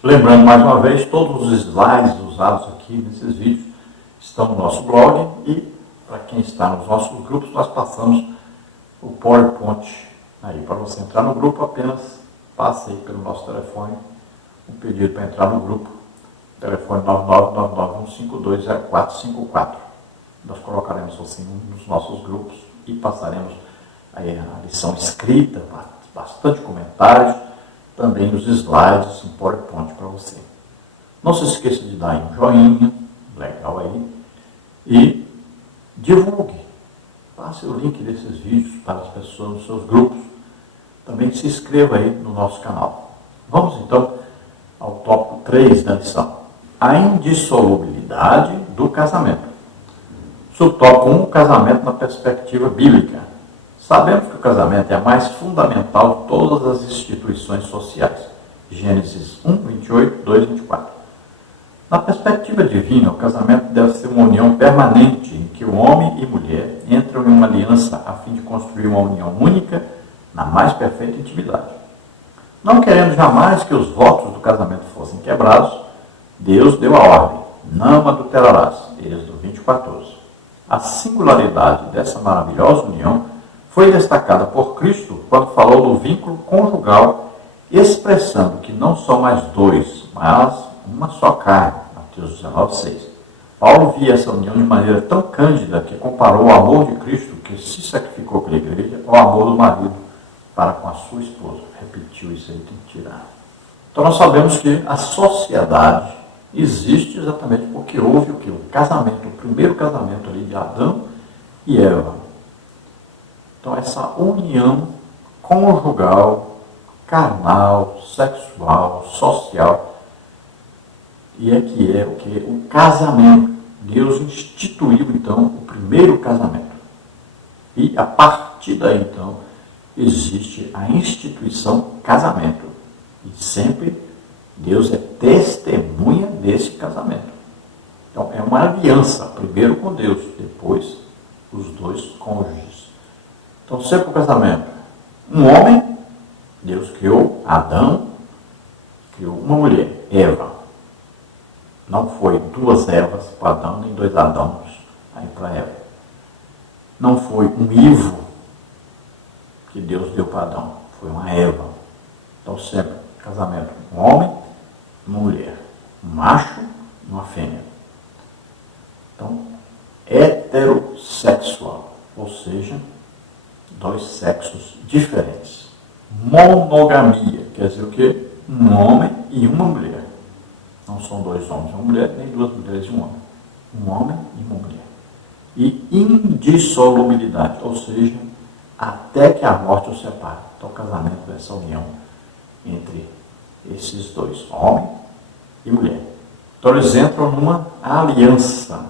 Lembrando mais uma vez, todos os slides usados aqui nesses vídeos estão no nosso blog e para quem está nos nossos grupos, nós passamos o PowerPoint aí. Para você entrar no grupo, apenas passe aí pelo nosso telefone um pedido para entrar no grupo. Telefone 99991520454. Nós colocaremos você nos nossos grupos e passaremos aí a lição escrita, bastante comentários, também os slides em PowerPoint para você. Não se esqueça de dar aí um joinha, legal aí, e divulgue. Passe o link desses vídeos para as pessoas nos seus grupos. Também se inscreva aí no nosso canal. Vamos então ao tópico 3 da lição. A indissolubilidade do casamento. Subtópico 1, casamento na perspectiva bíblica. Sabemos que o casamento é a mais fundamental de todas as instituições sociais. Gênesis 1, 28, 2, 24. Na perspectiva divina, o casamento deve ser uma união permanente em que o homem e mulher entram em uma aliança a fim de construir uma união única na mais perfeita intimidade. Não querendo jamais que os votos do casamento fossem quebrados, Deus deu a ordem: não adulterarás. Êxodo 20:14. A singularidade dessa maravilhosa união foi destacada por Cristo quando falou do vínculo conjugal, expressando que não são mais dois, mas uma só carne. Mateus 19:6. Paulo via essa união de maneira tão cândida que comparou o amor de Cristo, que se sacrificou pela igreja, ao amor do marido para com a sua esposa. Repetiu isso aí, tem que tirar. Então nós sabemos que a sociedade existe exatamente porque houve o que? O casamento, o primeiro casamento ali de Adão e Eva. Então essa união conjugal, carnal, sexual, social, e é que é o que? O casamento. Deus instituiu então o primeiro casamento. E a partir daí então existe a instituição casamento. E sempre Deus é testemunha desse casamento. Então é uma aliança, primeiro com Deus, depois os dois cônjuges. Então sempre o casamento. Um homem, Deus criou Adão, criou uma mulher, Eva. Não foi duas Evas para Adão, nem dois Adãos aí para Eva. Não foi um Ivo que Deus deu para Adão, foi uma Eva. Então sempre casamento, um homem, uma mulher, um macho e uma fêmea. Então, heterossexual, ou seja, dois sexos diferentes. Monogamia, quer dizer o quê? Um homem e uma mulher. Não são dois homens e uma mulher, nem duas mulheres e um homem. Um homem e uma mulher. E indissolubilidade, ou seja, até que a morte os separe. Então, o casamento é essa união entre esses dois, homem e mulher. Então, eles entram numa aliança.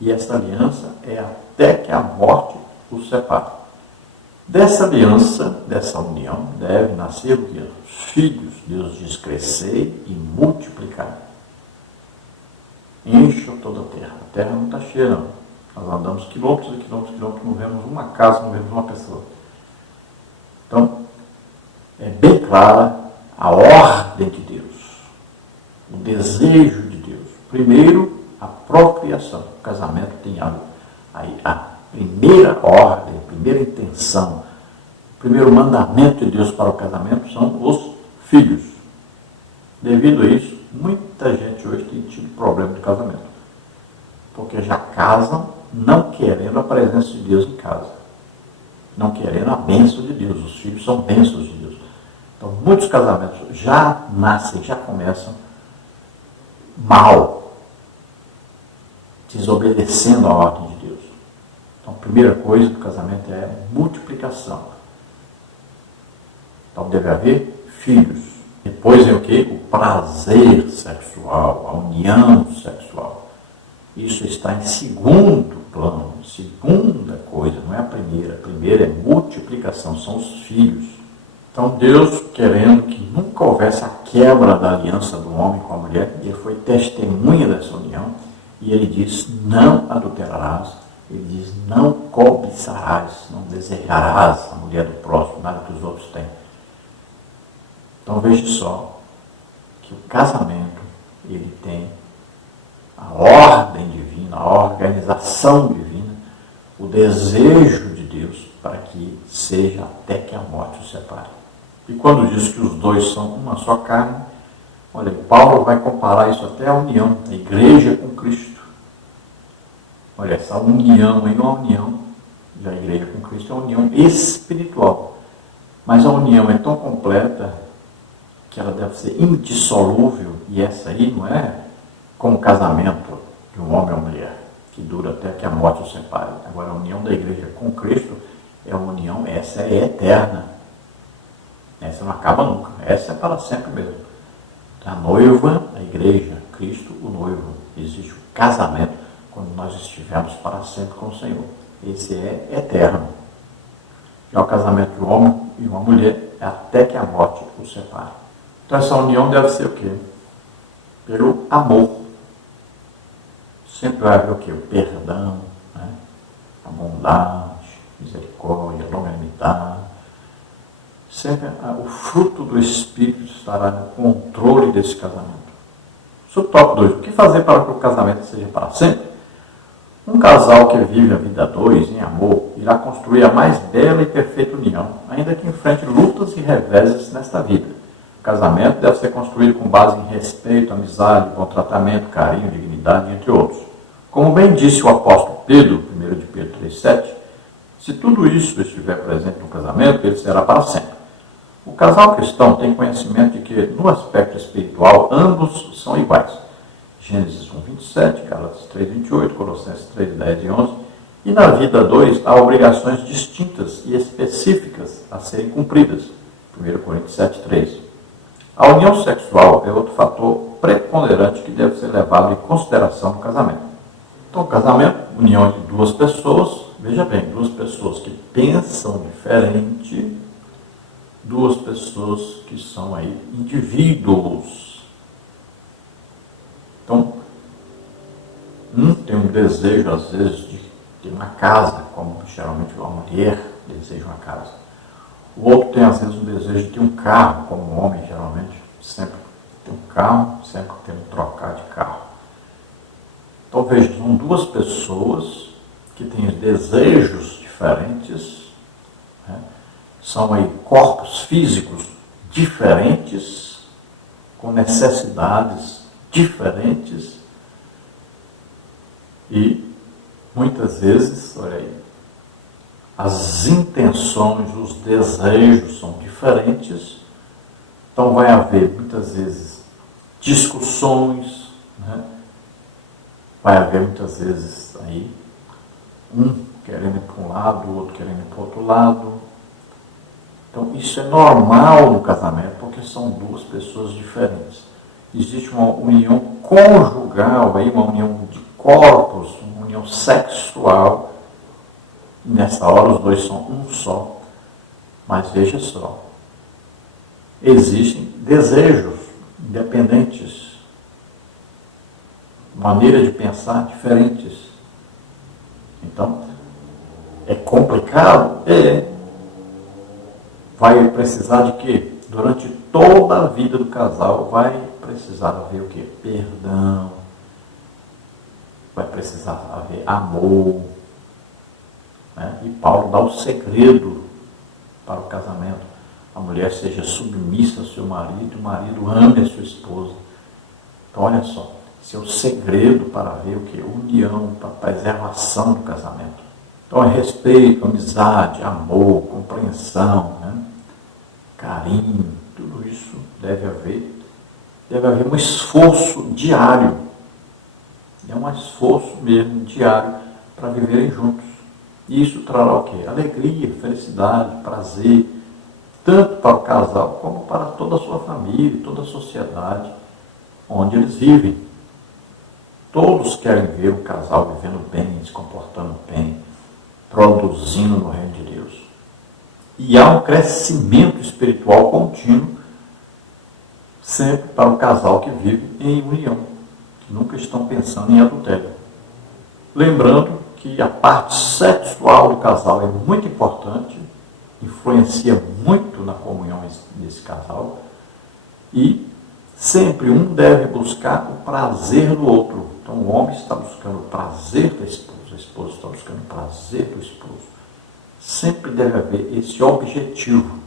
E essa aliança é até que a morte os separe. Dessa aliança, dessa união, deve nascer o quê? Os filhos. Deus diz: crescer e multiplicar. Encham toda a terra. A terra não está cheia, não. Nós andamos quilômetros e quilômetros e quilômetros, não vemos uma casa, não vemos uma pessoa. Então, é bem clara a ordem de Deus, o desejo de Deus. Primeiro, a procriação. O casamento tem aí a primeira ordem, a primeira intenção, o primeiro mandamento de Deus para o casamento são os filhos. Devido a isso, muita gente hoje tem tido problema de casamento, porque já casam não querendo a presença de Deus em casa, não querendo a bênção de Deus. Os filhos são bênçãos de Deus. Então, muitos casamentos já nascem, já começam mal, desobedecendo a ordem de Deus. Então, a primeira coisa do casamento é multiplicação. Então, deve haver filhos. Depois é o quê? O prazer sexual, a união sexual. Isso está em segundo plano, segunda coisa, não é a primeira. A primeira é multiplicação, são os filhos. Então, Deus, querendo que nunca houvesse a quebra da aliança do homem com a mulher, ele foi testemunha dessa união, e ele diz: não adulterarás. Ele diz: não cobiçarás, não desejarás a mulher do próximo, nada que os outros têm. Então veja só casamento, ele tem a ordem divina, a organização divina, o desejo de Deus para que seja até que a morte os separe. E quando diz que os dois são uma só carne, olha, Paulo vai comparar isso até à união, a igreja com Cristo. Olha, essa união aí não é uma união da igreja com Cristo, é uma união espiritual. Mas a união é tão completa que ela deve ser indissolúvel, e essa aí não é como o casamento de um homem ou mulher, que dura até que a morte os separe. Agora, a união da igreja com Cristo é uma união, essa é eterna. Essa não acaba nunca, essa é para sempre mesmo. A noiva, a igreja, Cristo, o noivo. Existe o casamento quando nós estivermos para sempre com o Senhor. Esse é eterno. Já o casamento de um homem e uma mulher é até que a morte os separe. Então essa união deve ser o quê? Pelo amor. Sempre vai haver o quê? O perdão, né? A bondade, misericórdia, longanimidade. Sempre o fruto do Espírito estará no controle desse casamento. Subtópico 2. O que fazer para que o casamento seja para sempre? Um casal que vive a vida a dois, em amor, irá construir a mais bela e perfeita união, ainda que enfrente lutas e reveses nesta vida. O casamento deve ser construído com base em respeito, amizade, bom tratamento, carinho, dignidade, entre outros. Como bem disse o apóstolo Pedro, 1 de Pedro 3,7, se tudo isso estiver presente no casamento, ele será para sempre. O casal cristão tem conhecimento de que, no aspecto espiritual, ambos são iguais. Gênesis 1:27, Gálatas 3:28, Colossenses 3:10 e 11. E na vida a dois há obrigações distintas e específicas a serem cumpridas. 1 Coríntios 7:3. A união sexual é outro fator preponderante que deve ser levado em consideração no casamento. Então, o casamento, união entre duas pessoas, veja bem, duas pessoas que pensam diferente, duas pessoas que são aí indivíduos. Então, um tem um desejo, às vezes, de ter uma casa, como geralmente uma mulher deseja uma casa. O outro tem, às vezes, um desejo de ter um carro, como o homem, geralmente, sempre tem um carro, sempre tem que trocar de carro. Então, veja, são duas pessoas que têm desejos diferentes, né? São aí corpos físicos diferentes, com necessidades diferentes, e muitas vezes, olha aí, as intenções, os desejos são diferentes, então vai haver muitas vezes discussões, né? Vai haver muitas vezes aí um querendo ir para um lado, o outro querendo ir para o outro lado. Então isso é normal no casamento, porque são duas pessoas diferentes. Existe uma união conjugal, aí, uma união de corpos, uma união sexual. E nessa hora os dois são um só. Mas veja só, existem desejos independentes, maneira de pensar diferentes. Então, é complicado? É. Vai precisar de quê? Durante toda a vida do casal vai precisar haver o quê? Perdão. Vai precisar haver amor. Né? E Paulo dá o segredo para o casamento. A mulher seja submissa ao seu marido, o marido ame a sua esposa. Então, olha só, esse é o segredo para haver o quê? União, para a preservação do casamento. Então, é respeito, amizade, amor, compreensão, né? Carinho, tudo isso deve haver um esforço diário. É um esforço mesmo diário para viverem juntos. E isso trará o quê? Alegria, felicidade, prazer, tanto para o casal como para toda a sua família, toda a sociedade onde eles vivem. Todos querem ver o casal vivendo bem, se comportando bem, produzindo no reino de Deus. E há um crescimento espiritual contínuo sempre para o casal que vive em união, que nunca estão pensando em adultério. Lembrando que a parte sexual do casal é muito importante, influencia muito na comunhão desse casal, e Sempre um deve buscar o prazer do outro. Então o homem está buscando o prazer da esposa, a esposa está buscando o prazer do esposo. Sempre deve haver esse objetivo.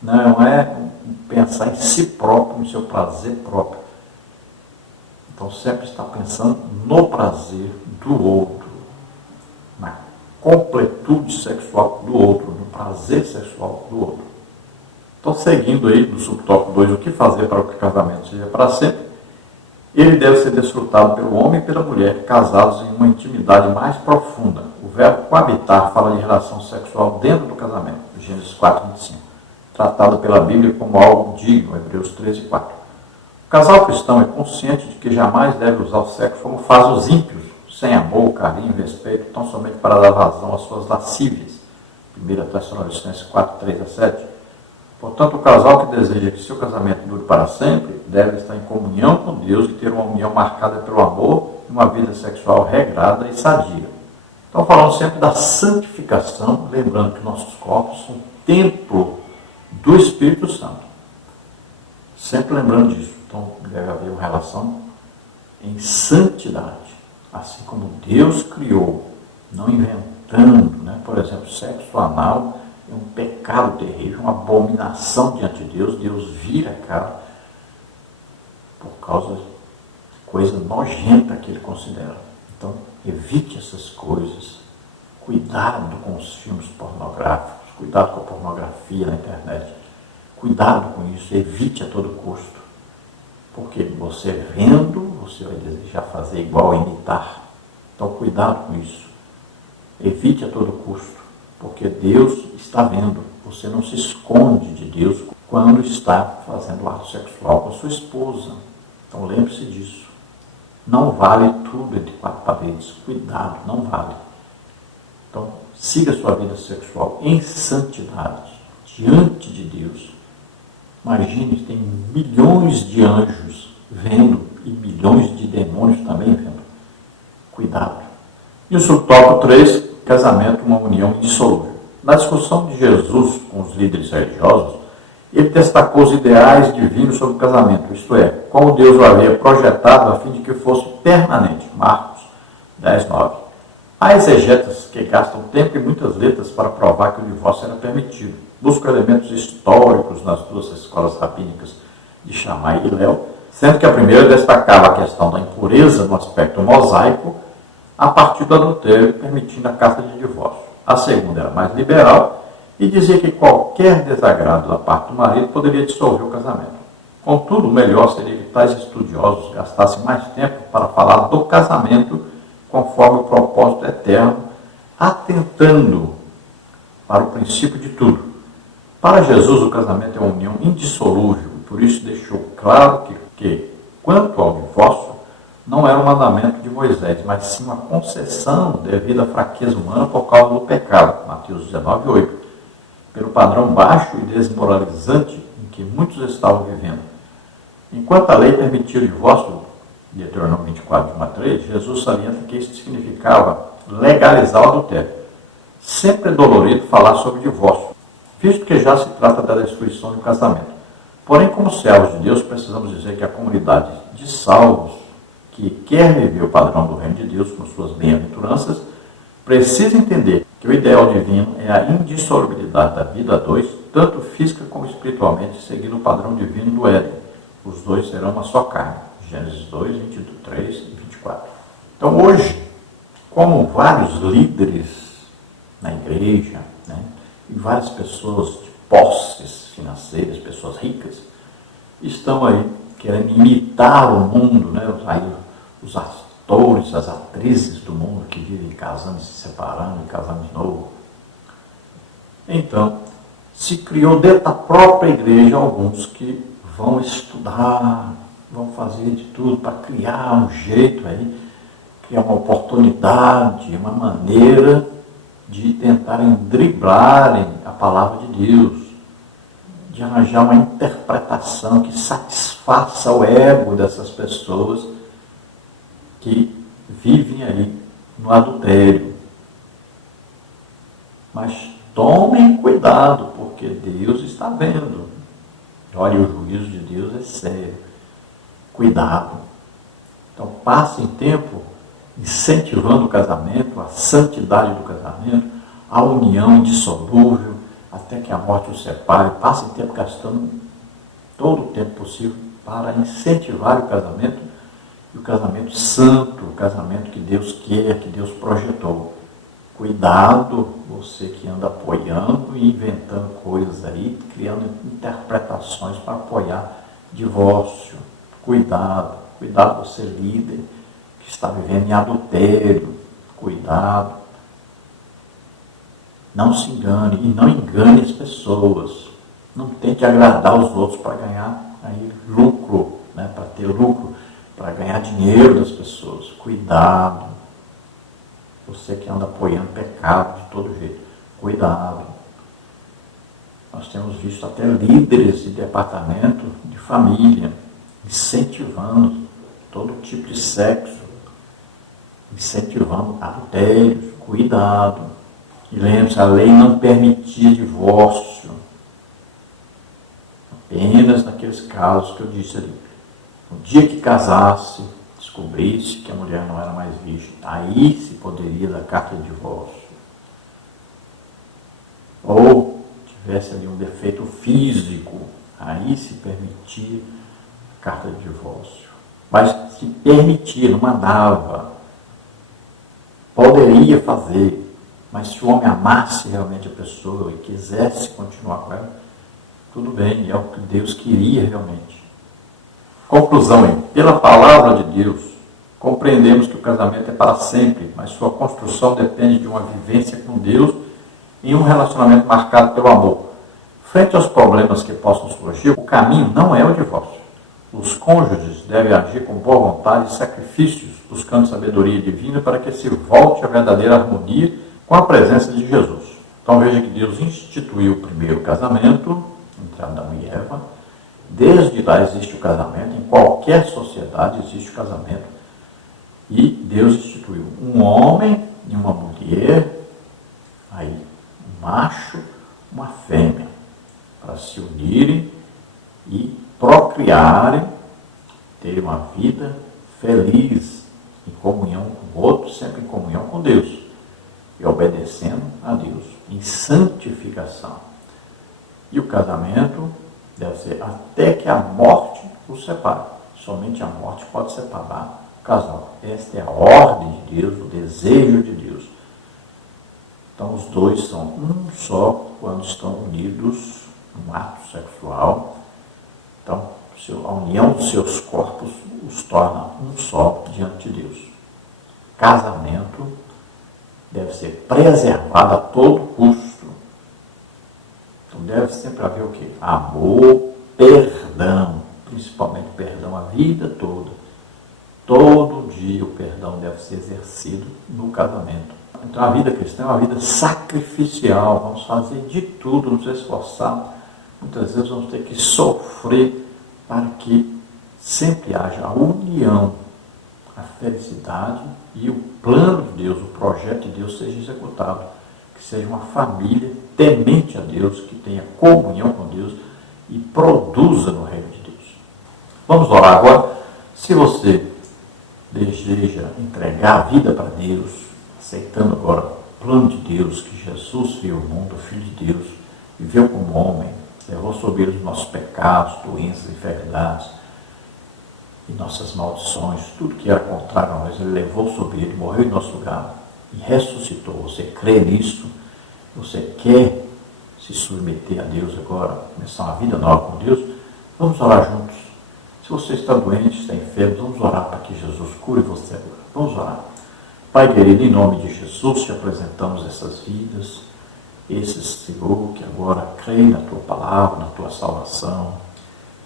Não é pensar em si próprio, no seu prazer próprio. Então sempre está pensando no prazer do outro, na completude sexual do outro, no prazer sexual do outro. Então, seguindo aí do subtópico 2, o que fazer para que o casamento seja para sempre, ele deve ser desfrutado pelo homem e pela mulher, casados em uma intimidade mais profunda. O verbo coabitar fala de relação sexual dentro do casamento, Gênesis 4:25, tratado pela Bíblia como algo digno, Hebreus 13:4. O casal cristão é consciente de que jamais deve usar o sexo como fazem os ímpios, sem amor, carinho, respeito, tão somente para dar vazão às suas lascívias, 1 Tessalonicenses 4:3-7. Portanto, o casal que deseja que seu casamento dure para sempre deve estar em comunhão com Deus e ter uma união marcada pelo amor e uma vida sexual regrada e sadia. Então, falando sempre da santificação, lembrando que nossos corpos são templo do Espírito Santo. Sempre lembrando disso. Então, deve haver uma relação em santidade, assim como Deus criou, não inventando, né? Por exemplo, sexo anal é um pecado terrível, uma abominação diante de Deus. Deus vira a cara por causa de coisa nojenta que ele considera. Então, evite essas coisas. Cuidado com os filmes pornográficos, cuidado com a pornografia na internet. Cuidado com isso, evite a todo custo. Porque você vendo, você vai desejar fazer igual, imitar. Então, cuidado com isso. Evite a todo custo. Porque Deus está vendo. Você não se esconde de Deus quando está fazendo ato sexual com sua esposa. Então lembre-se disso. Não vale tudo entre quatro paredes. Cuidado, não vale. Então siga sua vida sexual em santidade, diante de Deus. Imagine, tem milhões de anjos vendo e milhões de demônios também vendo. Cuidado. E o subtópico 3, casamento, uma união indissolúvel. Na discussão de Jesus com os líderes religiosos, ele destacou os ideais divinos sobre o casamento, isto é, como Deus o havia projetado a fim de que fosse permanente. Marcos 10:9. Há exegetas que gastam tempo e muitas letras para provar que o divórcio era permitido. Buscam elementos históricos nas duas escolas rabínicas de Shammai e Léo, sendo que a primeira destacava a questão da impureza no aspecto mosaico, a partir do adultério, permitindo a carta de divórcio. A segunda era mais liberal e dizia que qualquer desagrado da parte do marido poderia dissolver o casamento. Contudo, o melhor seria que tais estudiosos gastassem mais tempo para falar do casamento conforme o propósito eterno, atentando para o princípio de tudo. Para Jesus, o casamento é uma união indissolúvel, e por isso deixou claro que quanto ao divórcio, não era um mandamento de Moisés, mas sim uma concessão devido à fraqueza humana por causa do pecado, Mateus 19:8, pelo padrão baixo e desmoralizante em que muitos estavam vivendo. Enquanto a lei permitia o divórcio, Deuteronômio 24:1-3, Jesus salienta que isso significava legalizar o adultério. Sempre é dolorido falar sobre divórcio, visto que já se trata da destruição do casamento. Porém, como servos de Deus, precisamos dizer que a comunidade de salvos que quer viver o padrão do reino de Deus com suas bem-aventuranças, precisa entender que o ideal divino é a indissolubilidade da vida a dois, tanto física como espiritualmente, seguindo o padrão divino do Éden. Os dois serão uma só carne. Gênesis 2:23 e 24. Então hoje, como vários líderes na igreja, né, e várias pessoas de posses financeiras, pessoas ricas, estão aí querendo imitar o mundo, né, os atores, as atrizes do mundo que vivem casando e se separando, e casando de novo. Então, se criou dentro da própria igreja alguns que vão estudar, vão fazer de tudo para criar um jeito aí, criar uma oportunidade, uma maneira de tentarem driblarem a palavra de Deus, de arranjar uma interpretação que satisfaça o ego dessas pessoas que vivem aí no adultério. Mas tomem cuidado, porque Deus está vendo. Olha, o juízo de Deus é sério. cuidado. Então, passem tempo incentivando o casamento, a santidade do casamento, a união indissolúvel, até que a morte os separe. Passem tempo gastando todo o tempo possível para incentivar o casamento, e o casamento santo, o casamento que Deus quer, que Deus projetou. Cuidado, você que anda apoiando e inventando coisas aí, criando interpretações para apoiar divórcio. Cuidado, cuidado você líder que está vivendo em adultério. Cuidado. Não se engane e não engane as pessoas. Não tente agradar os outros para ganhar aí lucro, né? Para ter lucro, para ganhar dinheiro das pessoas. Cuidado. Você que anda apoiando pecado de todo jeito. Cuidado. Nós temos visto até líderes de departamento de família incentivando todo tipo de sexo, incentivando adultérios. Cuidado. E lembre-se, a lei não permitia divórcio. Apenas naqueles casos que eu disse ali. No dia que casasse, descobrisse que a mulher não era mais virgem, aí se poderia dar carta de divórcio. Ou tivesse ali um defeito físico, aí se permitia a carta de divórcio. Mas se permitia, não mandava. Poderia fazer. Mas se o homem amasse realmente a pessoa e quisesse continuar com ela, tudo bem, é o que Deus queria realmente. Conclusão, hein? Pela palavra de Deus, compreendemos que o casamento é para sempre, mas sua construção depende de uma vivência com Deus em um relacionamento marcado pelo amor. Frente aos problemas que possam surgir, o caminho não é o divórcio. Os cônjuges devem agir com boa vontade e sacrifícios, buscando sabedoria divina para que se volte à verdadeira harmonia com a presença de Jesus. Então veja que Deus instituiu o primeiro casamento entre Adão e Eva. Desde lá existe o casamento, em qualquer sociedade existe o casamento. E Deus instituiu um homem e uma mulher, aí um macho, uma fêmea, para se unirem e procriarem, terem uma vida feliz, em comunhão com o outro, sempre em comunhão com Deus. E obedecendo a Deus, em santificação. E o casamento deve ser até que a morte os separe. Somente a morte pode separar o casal. Esta é a ordem de Deus, o desejo de Deus. Então os dois são um só quando estão unidos num ato sexual. Então a união dos seus corpos os torna um só diante de Deus. Casamento deve ser preservado a todo custo. Então deve sempre haver o quê? Amor, perdão, principalmente perdão a vida toda. Todo dia o perdão deve ser exercido no casamento. Então a vida cristã é uma vida sacrificial, vamos fazer de tudo, nos esforçar. Muitas vezes vamos ter que sofrer para que sempre haja a união, a felicidade e o plano de Deus, o projeto de Deus seja executado. Que seja uma família temente a Deus, que tenha comunhão com Deus e produza no reino de Deus. Vamos orar agora. Se você deseja entregar a vida para Deus, aceitando agora o plano de Deus, que Jesus veio ao mundo, o Filho de Deus, viveu como homem, levou sobre ele os nossos pecados, doenças, enfermidades, e nossas maldições, tudo que era contrário a nós, ele levou sobre ele, morreu em nosso lugar e ressuscitou. Você crê nisso? Você quer se submeter a Deus agora, começar uma vida nova com Deus? Vamos orar juntos. Se você está doente, está enfermo, vamos orar para que Jesus cure você agora. Vamos orar. Pai querido, em nome de Jesus, te apresentamos essas vidas, esses, Senhor, que agora creem na Tua palavra, na Tua salvação,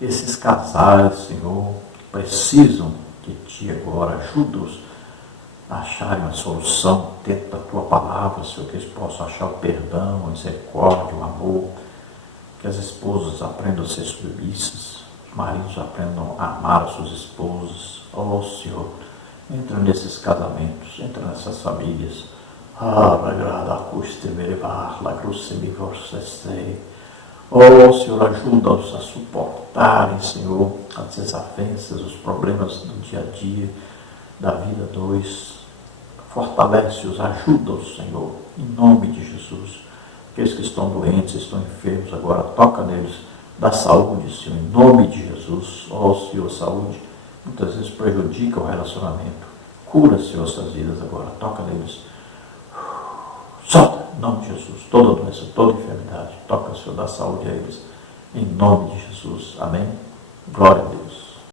esses casais, Senhor, precisam de Ti agora, ajuda-os a acharem uma solução dentro da Tua palavra, Senhor, que eles possam achar o perdão, a misericórdia, o amor, que as esposas aprendam a ser submissas, os maridos aprendam a amar as suas esposas. Oh, Senhor, entra nesses casamentos, entra nessas famílias. Oh, Senhor, ajuda-os a suportarem, Senhor, as desavenças, os problemas do dia a dia, da vida dois. Fortalece-os, ajuda-os, Senhor, em nome de Jesus. Aqueles que estão doentes, estão enfermos agora, toca neles, dá saúde, Senhor, em nome de Jesus. Oh, Senhor, saúde muitas vezes prejudica o relacionamento. Cura, Senhor, essas vidas agora, toca neles. Solta, em nome de Jesus, toda doença, toda enfermidade, toca, Senhor, dá saúde a eles, em nome de Jesus. Amém? Glória a Deus.